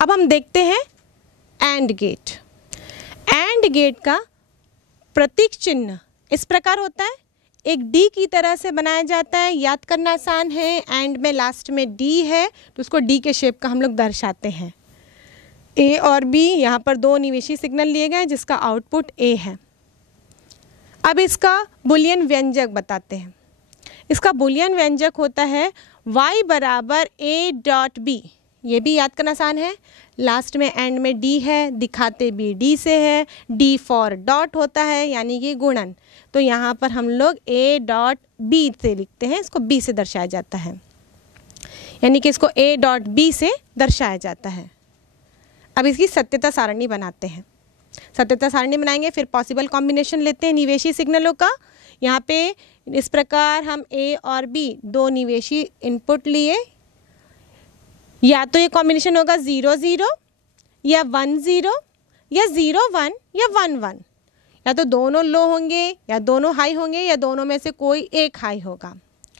अब हम देखते हैं एंड गेट। एंड गेट का प्रतीक चिन्ह इस प्रकार होता है, एक डी की तरह से बनाया जाता है, याद करना आसान है। एंड में लास्ट में डी है तो उसको डी के शेप का हम लोग दर्शाते हैं। ए और बी, यहाँ पर दो निवेशी सिग्नल लिए गए जिसका आउटपुट ए है। अब इसका बुलियन व्यंजक बताते हैं। इसका बुलियन व्यंजक होता है y बराबर a डॉट बी। ये भी याद करना आसान है, लास्ट में एंड में डी है, दिखाते भी डी से है, डी फॉर डॉट होता है यानी कि गुणन। तो यहाँ पर हम लोग a डॉट बी से लिखते हैं, इसको b से दर्शाया जाता है, यानी कि इसको a डॉट बी से दर्शाया जाता है। अब इसकी सत्यता सारणी बनाते हैं। सत्यता सारणी बनाएंगे, फिर पॉसिबल कॉम्बिनेशन लेते हैं निवेशी सिग्नलों का। यहाँ पे इस प्रकार हम ए और बी दो निवेशी इनपुट लिए, या तो ये कॉम्बिनेशन होगा 0 0 या 1 0 या 0 1 या 1 1, या तो दोनों लो होंगे या दोनों हाई होंगे या दोनों में से कोई एक हाई होगा।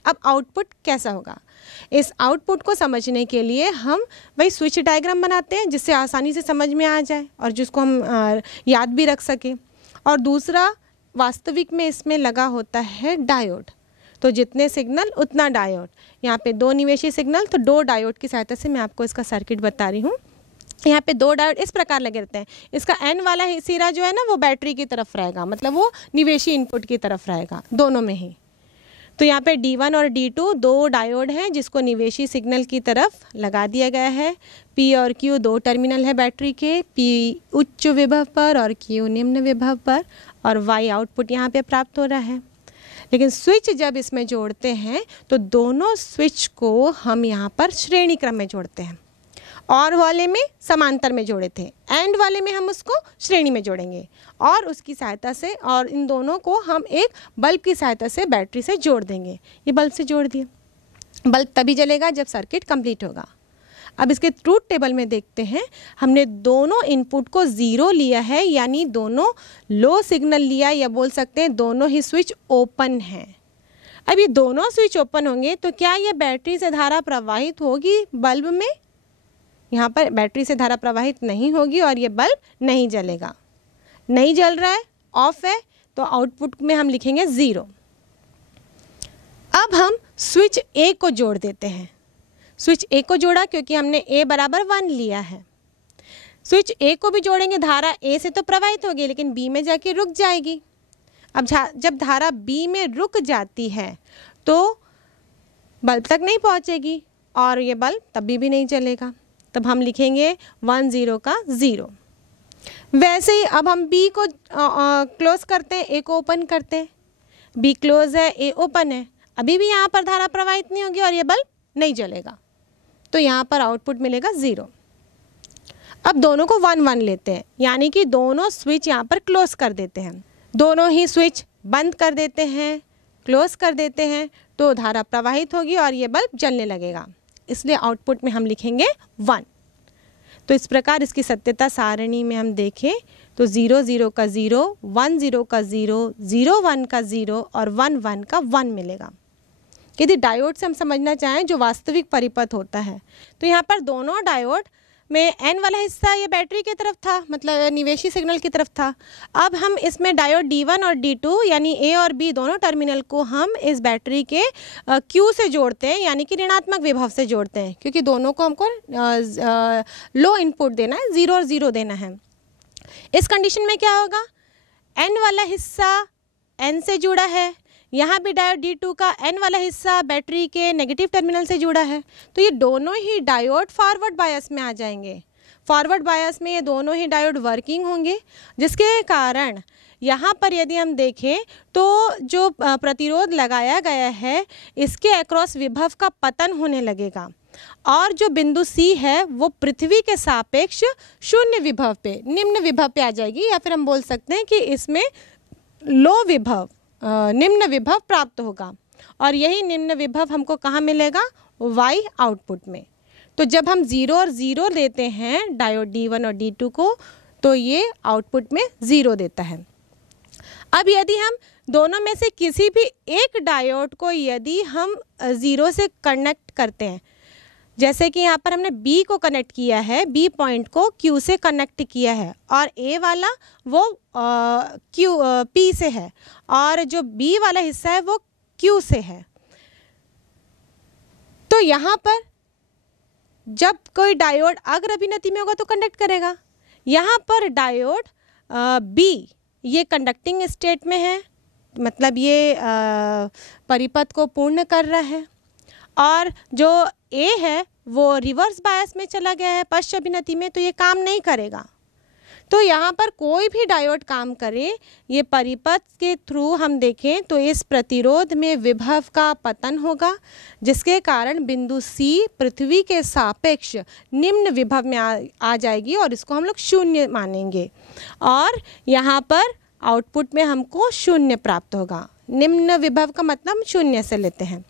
अब आउटपुट कैसा होगा, इस आउटपुट को समझने के लिए हम वही स्विच डायग्राम बनाते हैं जिससे आसानी से समझ में आ जाए और जिसको हम याद भी रख सकें। और दूसरा, वास्तविक में इसमें लगा होता है डायोड, तो जितने सिग्नल उतना डायोड। यहाँ पे दो निवेशी सिग्नल, तो दो डायोड की सहायता से मैं आपको इसका सर्किट बता रही हूँ। यहाँ पे दो डायोड इस प्रकार लगे रहते हैं। इसका एन वाला सिरा जो है ना वो बैटरी की तरफ रहेगा, मतलब वो निवेशी इनपुट की तरफ रहेगा दोनों में ही। तो यहाँ पे D1 और D2 दो डायोड हैं जिसको निवेशी सिग्नल की तरफ लगा दिया गया है। P और Q दो टर्मिनल है बैटरी के, P उच्च विभव पर और Q निम्न विभव पर, और Y आउटपुट यहाँ पे प्राप्त हो रहा है। लेकिन स्विच जब इसमें जोड़ते हैं तो दोनों स्विच को हम यहाँ पर श्रेणी क्रम में जोड़ते हैं। और वाले में समांतर में जोड़े थे, एंड वाले में हम उसको श्रेणी में जोड़ेंगे और उसकी सहायता से, और इन दोनों को हम एक बल्ब की सहायता से बैटरी से जोड़ देंगे। ये बल्ब से जोड़ दिए, बल्ब तभी जलेगा जब सर्किट कंप्लीट होगा। अब इसके ट्रूथ टेबल में देखते हैं, हमने दोनों इनपुट को 0 लिया है, यानी दोनों लो सिग्नल लिया, या बोल सकते हैं दोनों ही स्विच ओपन हैं। अब ये दोनों स्विच ओपन होंगे तो क्या ये बैटरी से धारा प्रवाहित होगी बल्ब में? यहाँ पर बैटरी से धारा प्रवाहित नहीं होगी और ये बल्ब नहीं जलेगा। नहीं जल रहा है, ऑफ है, तो आउटपुट में हम लिखेंगे 0। अब हम स्विच ए को जोड़ देते हैं। स्विच ए को जोड़ा क्योंकि हमने ए बराबर 1 लिया है। स्विच ए को भी जोड़ेंगे, धारा ए से तो प्रवाहित होगी लेकिन बी में जाके रुक जाएगी। अब जब धारा बी में रुक जाती है तो बल्ब तक नहीं पहुँचेगी और ये बल्ब तभी भी नहीं जलेगा। तब हम लिखेंगे 1 0 का 0। वैसे ही अब हम बी को क्लोज करते हैं, ए को ओपन करते हैं। बी क्लोज है, ए ओपन है, अभी भी यहाँ पर धारा प्रवाहित नहीं होगी और ये बल्ब नहीं जलेगा, तो यहाँ पर आउटपुट मिलेगा 0। अब दोनों को 1 1 लेते हैं, यानी कि दोनों स्विच यहाँ पर क्लोज कर देते हैं। दोनों ही स्विच बंद कर देते हैं, क्लोज कर देते हैं, तो धारा प्रवाहित होगी और ये बल्ब जलने लगेगा, इसलिए आउटपुट में हम लिखेंगे 1। तो इस प्रकार इसकी सत्यता सारणी में हम देखें तो 0 0 का 0, 1 0 का 0, 0 1 का 0 और 1 1 का 1 मिलेगा। यदि डायोड से हम समझना चाहें जो वास्तविक परिपथ होता है, तो यहाँ पर दोनों डायोड में एन वाला हिस्सा ये बैटरी की तरफ था, मतलब निवेशी सिग्नल की तरफ था। अब हम इसमें डायोड D1 और D2 यानी ए और बी दोनों टर्मिनल को हम इस बैटरी के Q से जोड़ते हैं, यानी कि ऋणात्मक विभव से जोड़ते हैं, क्योंकि दोनों को हमको लो इनपुट देना है, 0 और 0 देना है। इस कंडीशन में क्या होगा, एन वाला हिस्सा एन से जुड़ा है, यहाँ भी डायोड D2 का एन वाला हिस्सा बैटरी के नेगेटिव टर्मिनल से जुड़ा है, तो ये दोनों ही डायोड फॉरवर्ड बायस में आ जाएंगे। फॉरवर्ड बायस में ये दोनों ही डायोड वर्किंग होंगे, जिसके कारण यहाँ पर यदि हम देखें तो जो प्रतिरोध लगाया गया है इसके अक्रॉस विभव का पतन होने लगेगा, और जो बिंदु C है वो पृथ्वी के सापेक्ष शून्य विभव पे, निम्न विभव पे आ जाएगी, या फिर हम बोल सकते हैं कि इसमें लो विभव, निम्न विभव प्राप्त होगा। और यही निम्न विभव हमको कहाँ मिलेगा, Y आउटपुट में। तो जब हम 0 और 0 देते हैं डायोड D1 और D2 को, तो ये आउटपुट में 0 देता है। अब यदि हम दोनों में से किसी भी एक डायोड को यदि हम 0 से कनेक्ट करते हैं, जैसे कि यहाँ पर हमने B को कनेक्ट किया है, B पॉइंट को Q से कनेक्ट किया है और A वाला वो P से है और जो B वाला हिस्सा है वो Q से है। तो यहाँ पर जब कोई डायोड अग्र अभिनति में होगा तो कंडक्ट करेगा। यहाँ पर डायोड B ये कंडक्टिंग स्टेट में है, मतलब ये परिपथ को पूर्ण कर रहा है, और जो A है वो रिवर्स बायस में चला गया है पश्च अभिनति में, तो ये काम नहीं करेगा। तो यहाँ पर कोई भी डायोड काम करे, ये परिपथ के थ्रू हम देखें तो इस प्रतिरोध में विभव का पतन होगा, जिसके कारण बिंदु C पृथ्वी के सापेक्ष निम्न विभव में आ जाएगी और इसको हम लोग शून्य मानेंगे और यहाँ पर आउटपुट में हमको शून्य प्राप्त होगा। निम्न विभव का मतलब शून्य से लेते हैं।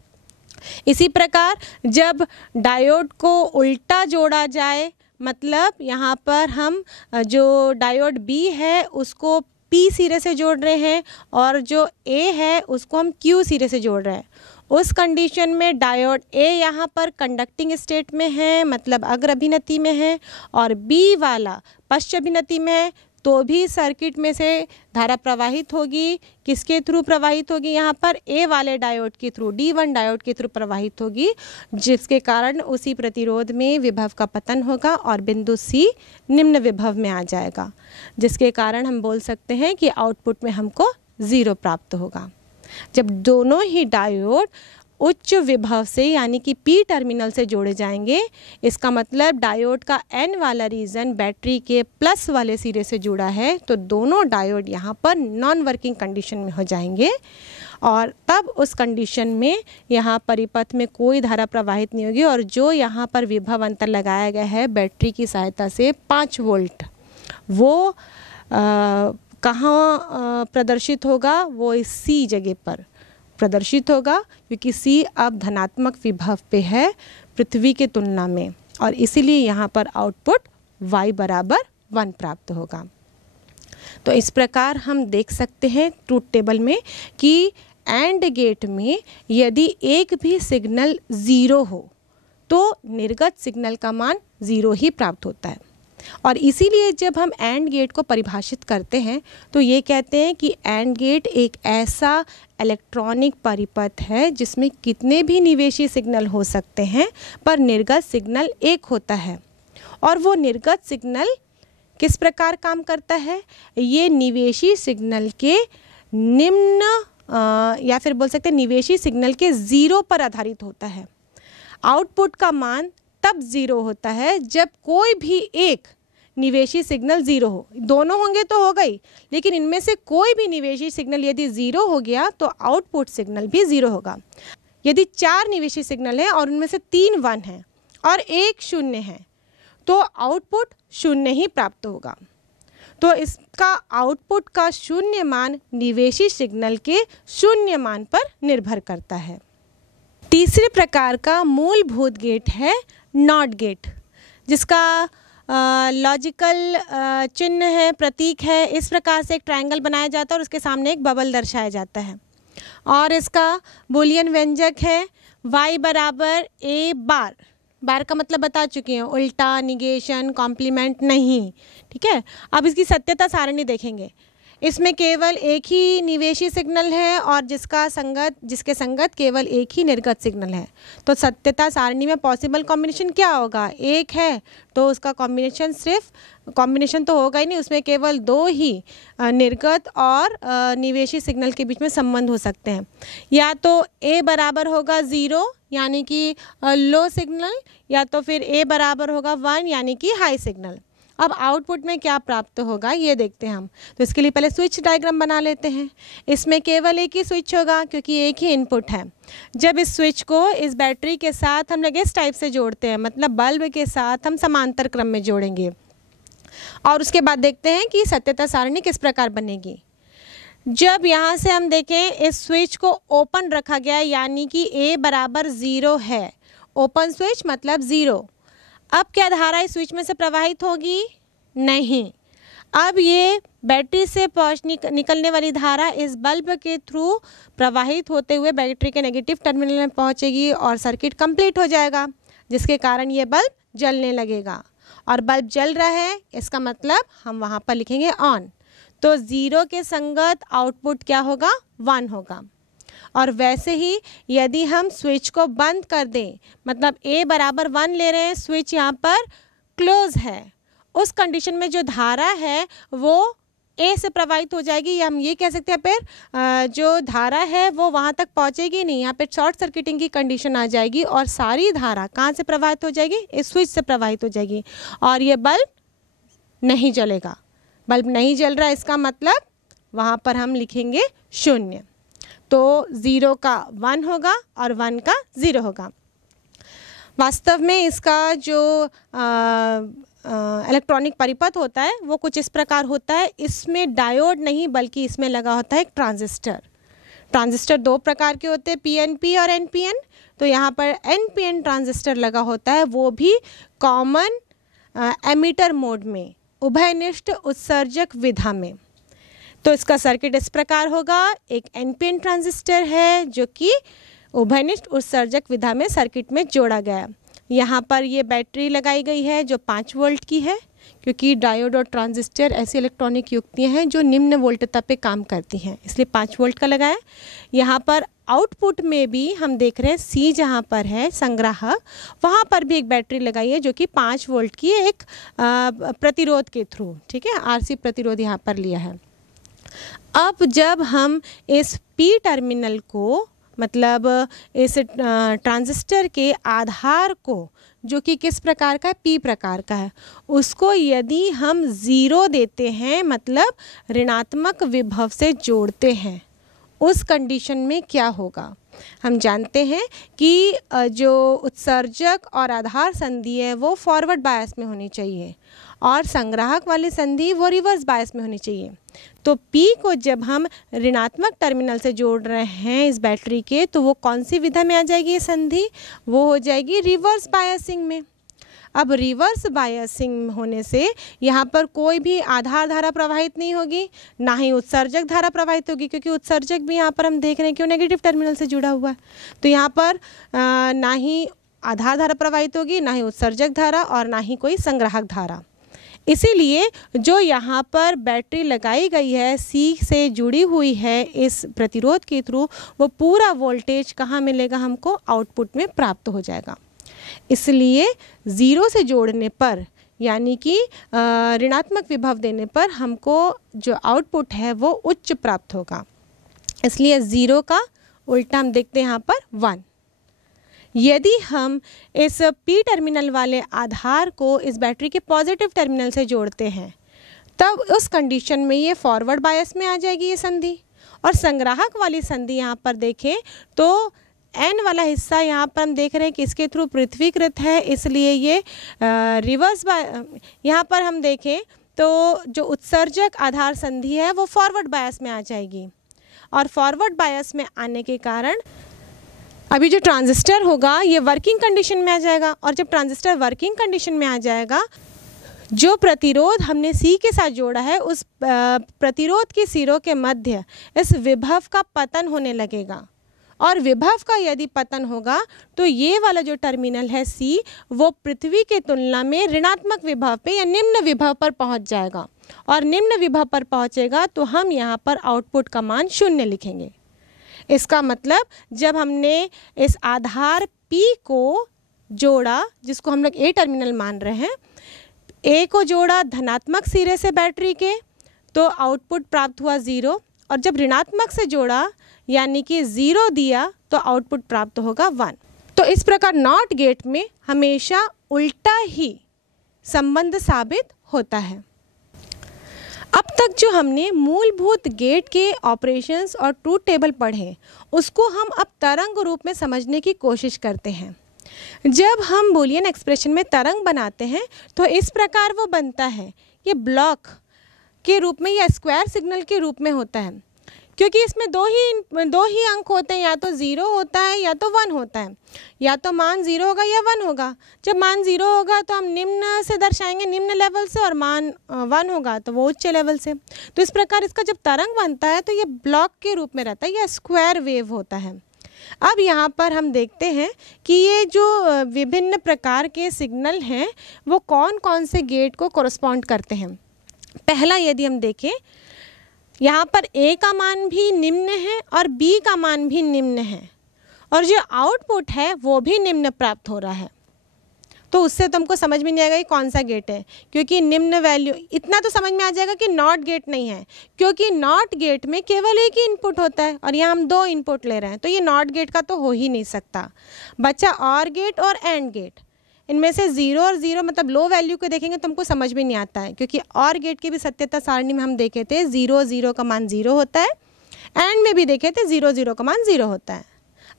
इसी प्रकार जब डायोड को उल्टा जोड़ा जाए, मतलब यहाँ पर हम जो डायोड B है उसको P सिरे से जोड़ रहे हैं और जो A है उसको हम Q सिरे से जोड़ रहे हैं, उस कंडीशन में डायोड A यहाँ पर कंडक्टिंग स्टेट में है, मतलब अग्र अभिनति में है, और B वाला पश्च अभिनति में है, तो भी सर्किट में से धारा प्रवाहित होगी। किसके थ्रू प्रवाहित होगी? यहाँ पर A वाले डायोड के थ्रू, D1 डायोड के थ्रू प्रवाहित होगी, जिसके कारण उसी प्रतिरोध में विभव का पतन होगा और बिंदु C निम्न विभव में आ जाएगा, जिसके कारण हम बोल सकते हैं कि आउटपुट में हमको 0 प्राप्त होगा। जब दोनों ही डायोड उच्च विभव से यानी कि P टर्मिनल से जोड़े जाएंगे, इसका मतलब डायोड का N वाला रीजन बैटरी के प्लस वाले सिरे से जुड़ा है, तो दोनों डायोड यहाँ पर नॉन वर्किंग कंडीशन में हो जाएंगे और तब उस कंडीशन में यहाँ परिपथ में कोई धारा प्रवाहित नहीं होगी और जो यहाँ पर विभव अंतर लगाया गया है बैटरी की सहायता से 5 वोल्ट, वो कहाँ प्रदर्शित होगा? वो इस C जगह पर प्रदर्शित होगा, क्योंकि C अब धनात्मक विभव पे है पृथ्वी के तुलना में, और इसीलिए यहाँ पर आउटपुट y बराबर 1 प्राप्त होगा। तो इस प्रकार हम देख सकते हैं ट्रूथ टेबल में कि AND गेट में यदि एक भी सिग्नल 0 हो तो निर्गत सिग्नल का मान 0 ही प्राप्त होता है, और इसीलिए जब हम AND गेट को परिभाषित करते हैं तो ये कहते हैं कि AND गेट एक ऐसा इलेक्ट्रॉनिक परिपथ है जिसमें कितने भी निवेशी सिग्नल हो सकते हैं पर निर्गत सिग्नल एक होता है। और वो निर्गत सिग्नल किस प्रकार काम करता है? ये निवेशी सिग्नल के निम्न या फिर बोल सकते हैं निवेशी सिग्नल के 0 पर आधारित होता है। आउटपुट का मान तब 0 होता है जब कोई भी एक निवेशी सिग्नल 0 हो। दोनों होंगे तो हो गई, लेकिन इनमें से कोई भी निवेशी सिग्नल यदि 0 हो गया तो आउटपुट सिग्नल भी 0 होगा। यदि 4 निवेशी सिग्नल हैं और उनमें से 3 1 हैं और 1 0 है तो आउटपुट 0 ही प्राप्त होगा। तो इसका आउटपुट का शून्य मान निवेशी सिग्नल के शून्य मान पर निर्भर करता है। तीसरे प्रकार का मूलभूत गेट है नॉट गेट, जिसका लॉजिकल चिन्ह है, प्रतीक है। इस प्रकार से एक ट्रायंगल बनाया जाता है और उसके सामने एक बबल दर्शाया जाता है और इसका बूलियन व्यंजक है y बराबर a बार। बार का मतलब बता चुके हैं, उल्टा, निगेशन, कॉम्प्लीमेंट नहीं, ठीक है। अब इसकी सत्यता सारणी देखेंगे। इसमें केवल एक ही निवेशी सिग्नल है और जिसके संगत केवल एक ही निर्गत सिग्नल है। तो सत्यता सारणी में पॉसिबल कॉम्बिनेशन क्या होगा? एक है तो उसका कॉम्बिनेशन तो होगा ही नहीं, उसमें केवल 2 ही निर्गत और निवेशी सिग्नल के बीच में संबंध हो सकते हैं। या तो a बराबर होगा 0 यानी कि लो सिग्नल, या तो फिर a बराबर होगा 1 यानी कि हाई सिग्नल। अब आउटपुट में क्या प्राप्त होगा ये देखते हैं हम। तो इसके लिए पहले स्विच डायग्राम बना लेते हैं। इसमें केवल एक ही स्विच होगा क्योंकि एक ही इनपुट है। जब इस स्विच को इस बैटरी के साथ हम लोग इस टाइप से जोड़ते हैं, मतलब बल्ब के साथ हम समांतर क्रम में जोड़ेंगे, और उसके बाद देखते हैं कि सत्यता सारणी किस प्रकार बनेगी। जब यहाँ से हम देखें इस स्विच को ओपन रखा गया यानी कि a बराबर 0 है, ओपन स्विच मतलब 0। अब क्या धारा इस स्विच में से प्रवाहित होगी? नहीं। अब ये बैटरी से निकलने वाली धारा इस बल्ब के थ्रू प्रवाहित होते हुए बैटरी के नेगेटिव टर्मिनल में पहुंचेगी और सर्किट कंप्लीट हो जाएगा। जिसके कारण ये बल्ब जलने लगेगा। और बल्ब जल रहा है, इसका मतलब हम वहाँ पर लिखेंगे ऑन। तो 0 के संगत आउटपुट क्या होगा? 1 होगा। और वैसे ही यदि हम स्विच को बंद कर दें, मतलब A बराबर 1 ले रहे हैं, स्विच यहाँ पर क्लोज है, उस कंडीशन में जो धारा है वो A से प्रवाहित हो जाएगी, या हम ये कह सकते हैं फिर जो धारा है वो वहाँ तक पहुँचेगी नहीं, यहाँ पे शॉर्ट सर्किटिंग की कंडीशन आ जाएगी और सारी धारा कहाँ से प्रवाहित हो जाएगी? इस स्विच से प्रवाहित हो जाएगी और ये बल्ब नहीं जलेगा। बल्ब नहीं जल रहा है, इसका मतलब वहाँ पर हम लिखेंगे 0। तो 0 का 1 होगा और 1 का 0 होगा। वास्तव में इसका जो इलेक्ट्रॉनिक परिपथ होता है वो कुछ इस प्रकार होता है। इसमें डायोड नहीं बल्कि इसमें लगा होता है एक ट्रांजिस्टर। ट्रांजिस्टर 2 प्रकार के होते हैं, पीएनपी और एनपीएन। तो यहाँ पर एनपीएन ट्रांजिस्टर लगा होता है, वो भी कॉमन एमीटर मोड में, उभयनिष्ठ उत्सर्जक विधा में। तो इसका सर्किट इस प्रकार होगा। एक एनपीएन ट्रांजिस्टर है जो कि उभयनिष्ठ उत्सर्जक विधा में सर्किट में जोड़ा गया। यहाँ पर ये बैटरी लगाई गई है जो 5 वोल्ट की है, क्योंकि डायोड और ट्रांजिस्टर ऐसी इलेक्ट्रॉनिक युक्तियाँ हैं जो निम्न वोल्टता पे काम करती हैं, इसलिए 5 वोल्ट का लगाया। यहाँ पर आउटपुट में भी हम देख रहे हैं C जहाँ पर है संग्राहक, वहाँ पर भी एक बैटरी लगाई है जो कि 5 वोल्ट की एक प्रतिरोध के थ्रू, ठीक है, RC प्रतिरोध यहाँ पर लिया है। अब जब हम इस P टर्मिनल को, मतलब इस ट्रांजिस्टर के आधार को, जो कि किस प्रकार का है? P प्रकार का है, उसको यदि हम 0 देते हैं, मतलब ऋणात्मक विभव से जोड़ते हैं, उस कंडीशन में क्या होगा? हम जानते हैं कि जो उत्सर्जक और आधार संधि है वो फॉरवर्ड बायस में होनी चाहिए और संग्राहक वाली संधि वो रिवर्स बायस में होनी चाहिए। तो P को जब हम ऋणात्मक टर्मिनल से जोड़ रहे हैं इस बैटरी के, तो वो कौन सी विधा में आ जाएगी ये संधि? वो हो जाएगी रिवर्स बायसिंग में। अब रिवर्स बायसिंग होने से यहाँ पर कोई भी आधार धारा प्रवाहित नहीं होगी, ना ही उत्सर्जक धारा प्रवाहित होगी, क्योंकि उत्सर्जक भी यहाँ पर हम देख रहे हैं क्यों नेगेटिव टर्मिनल से जुड़ा हुआ है। तो यहाँ पर ना ही आधार धारा प्रवाहित होगी, ना ही उत्सर्जक धारा और ना ही कोई संग्राहक धारा। इसीलिए जो यहाँ पर बैटरी लगाई गई है C से जुड़ी हुई है इस प्रतिरोध के थ्रू, वो पूरा वोल्टेज कहाँ मिलेगा? हमको आउटपुट में प्राप्त हो जाएगा। इसलिए 0 से जोड़ने पर, यानी कि ऋणात्मक विभव देने पर हमको जो आउटपुट है वो उच्च प्राप्त होगा। इसलिए 0 का उल्टा हम देखते हैं यहाँ पर 1। यदि हम इस P टर्मिनल वाले आधार को इस बैटरी के पॉजिटिव टर्मिनल से जोड़ते हैं, तब उस कंडीशन में ये फॉरवर्ड बायस में आ जाएगी ये संधि। और संग्राहक वाली संधि यहाँ पर देखें तो N वाला हिस्सा यहाँ पर हम देख रहे हैं कि इसके थ्रू पृथ्वीकृत है, इसलिए ये रिवर्स यहाँ पर हम देखें तो जो उत्सर्जक आधार संधि है वो फॉरवर्ड बायस में आ जाएगी। और फॉरवर्ड बायस में आने के कारण अभी जो ट्रांजिस्टर होगा ये वर्किंग कंडीशन में आ जाएगा। और जब ट्रांजिस्टर वर्किंग कंडीशन में आ जाएगा, जो प्रतिरोध हमने C के साथ जोड़ा है उस प्रतिरोध के सिरों के मध्य इस विभव का पतन होने लगेगा। और विभव का यदि पतन होगा तो ये वाला जो टर्मिनल है C, वो पृथ्वी के तुलना में ऋणात्मक विभव पे या निम्न विभव पर पहुंच जाएगा। और निम्न विभव पर पहुंचेगा तो हम यहाँ पर आउटपुट का मान 0 लिखेंगे। इसका मतलब जब हमने इस आधार P को जोड़ा, जिसको हम लोग A टर्मिनल मान रहे हैं, A को जोड़ा धनात्मक सिरे से बैटरी के, तो आउटपुट प्राप्त हुआ 0। और जब ऋणात्मक से जोड़ा यानी कि 0 दिया तो आउटपुट प्राप्त होगा 1। तो इस प्रकार नॉट गेट में हमेशा उल्टा ही संबंध साबित होता है। अब तक जो हमने मूलभूत गेट के ऑपरेशंस और ट्रूथ टेबल पढ़े, उसको हम अब तरंग रूप में समझने की कोशिश करते हैं। जब हम बूलियन एक्सप्रेशन में तरंग बनाते हैं तो इस प्रकार वो बनता है, ये ब्लॉक के रूप में या स्क्वायर सिग्नल के रूप में होता है, क्योंकि इसमें दो ही अंक होते हैं, या तो 0 होता है या तो 1 होता है। या तो मान 0 होगा या 1 होगा। जब मान 0 होगा तो हम निम्न से दर्शाएंगे, निम्न लेवल से, और मान 1 होगा तो वो उच्च लेवल से। तो इस प्रकार इसका जब तरंग बनता है तो ये ब्लॉक के रूप में रहता है या स्क्वायर वेव होता है। अब यहाँ पर हम देखते हैं कि ये जो विभिन्न प्रकार के सिग्नल हैं वो कौन कौन से गेट को कोरस्पॉन्ड करते हैं। पहला यदि हम देखें, यहाँ पर A का मान भी निम्न है और B का मान भी निम्न है और जो आउटपुट है वो भी निम्न प्राप्त हो रहा है। तो उससे तो हमको समझ में नहीं आएगा कि कौन सा गेट है, क्योंकि निम्न वैल्यू, इतना तो समझ में आ जाएगा कि नॉट गेट नहीं है, क्योंकि नॉट गेट में केवल एक ही इनपुट होता है और यहाँ हम 2 इनपुट ले रहे हैं, तो ये नॉट गेट का तो हो ही नहीं सकता। बच्चा और गेट और एंड गेट, इनमें से 0 और 0 मतलब लो वैल्यू को देखेंगे तो हमको समझ में नहीं आता है, क्योंकि और गेट की भी सत्यता सारणी में हम देखे थे 0 0 का मान 0 होता है, एंड में भी देखे थे 0 0 का मान 0 होता है।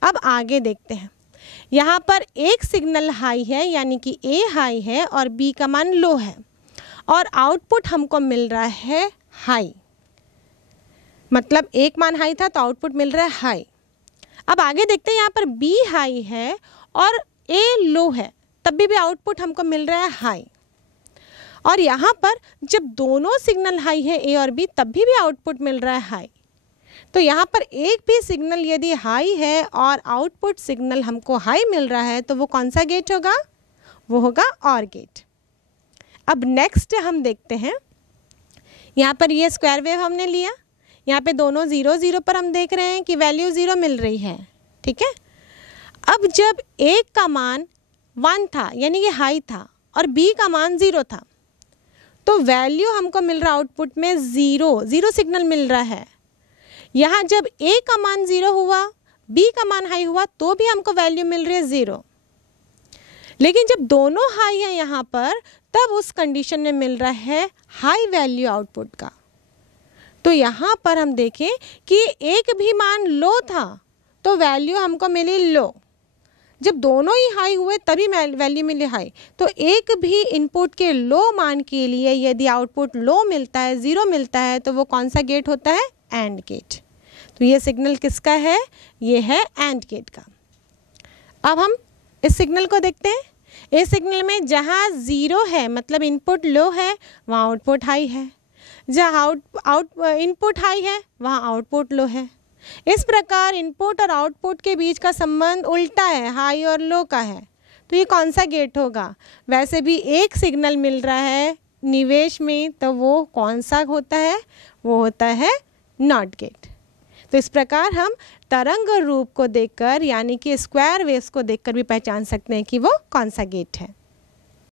अब आगे देखते हैं, यहाँ पर एक सिग्नल हाई है यानी कि A हाई है और B का मान लो है और आउटपुट हमको मिल रहा है हाई, मतलब एक मान हाई था तो आउटपुट मिल रहा है हाई। अब आगे देखते हैं, यहाँ पर B हाई है और A लो है, तब भी आउटपुट हमको मिल रहा है हाई। और यहाँ पर जब दोनों सिग्नल हाई है A और B, तब भी आउटपुट मिल रहा है हाई। तो यहाँ पर एक भी सिग्नल यदि हाई है और आउटपुट सिग्नल हमको हाई मिल रहा है तो वो कौन सा गेट होगा, वो होगा ऑर गेट। अब नेक्स्ट हम देखते हैं, यहाँ पर ये स्क्वायर वेव हमने लिया, यहाँ पे दोनों 0 0 पर हम देख रहे हैं कि वैल्यू 0 मिल रही है, ठीक है। अब जब एक का मान 1 था यानी कि हाई था और B का मान 0 था, तो वैल्यू हमको मिल रहा आउटपुट में 0 सिग्नल मिल रहा है। यहाँ जब A का मान 0 हुआ, B का मान हाई हुआ, तो भी हमको वैल्यू मिल रही है 0। लेकिन जब दोनों हाई है यहाँ पर, तब उस कंडीशन में मिल रहा है हाई वैल्यू आउटपुट का। तो यहाँ पर हम देखें कि एक भी मान लो था तो वैल्यू हमको मिली लो, जब दोनों ही हाई हुए तभी वैल्यू मिली हाई। तो एक भी इनपुट के लो मान के लिए यदि आउटपुट लो मिलता है, 0 मिलता है, तो वो कौन सा गेट होता है, एंड गेट। तो ये सिग्नल किसका है, ये है एंड गेट का। अब हम इस सिग्नल को देखते हैं। इस सिग्नल में जहाँ 0 है मतलब इनपुट लो है, वहाँ आउटपुट हाई है, जहाँ इनपुट हाई है वहाँ आउटपुट लो है। इस प्रकार इनपुट और आउटपुट के बीच का संबंध उल्टा है, हाई और लो का है। तो ये कौन सा गेट होगा, वैसे भी एक सिग्नल मिल रहा है निवेश में, तो वो कौन सा होता है, वो होता है नॉट गेट। तो इस प्रकार हम तरंग रूप को देखकर यानी कि स्क्वायर वेव्स को देखकर भी पहचान सकते हैं कि वो कौन सा गेट है।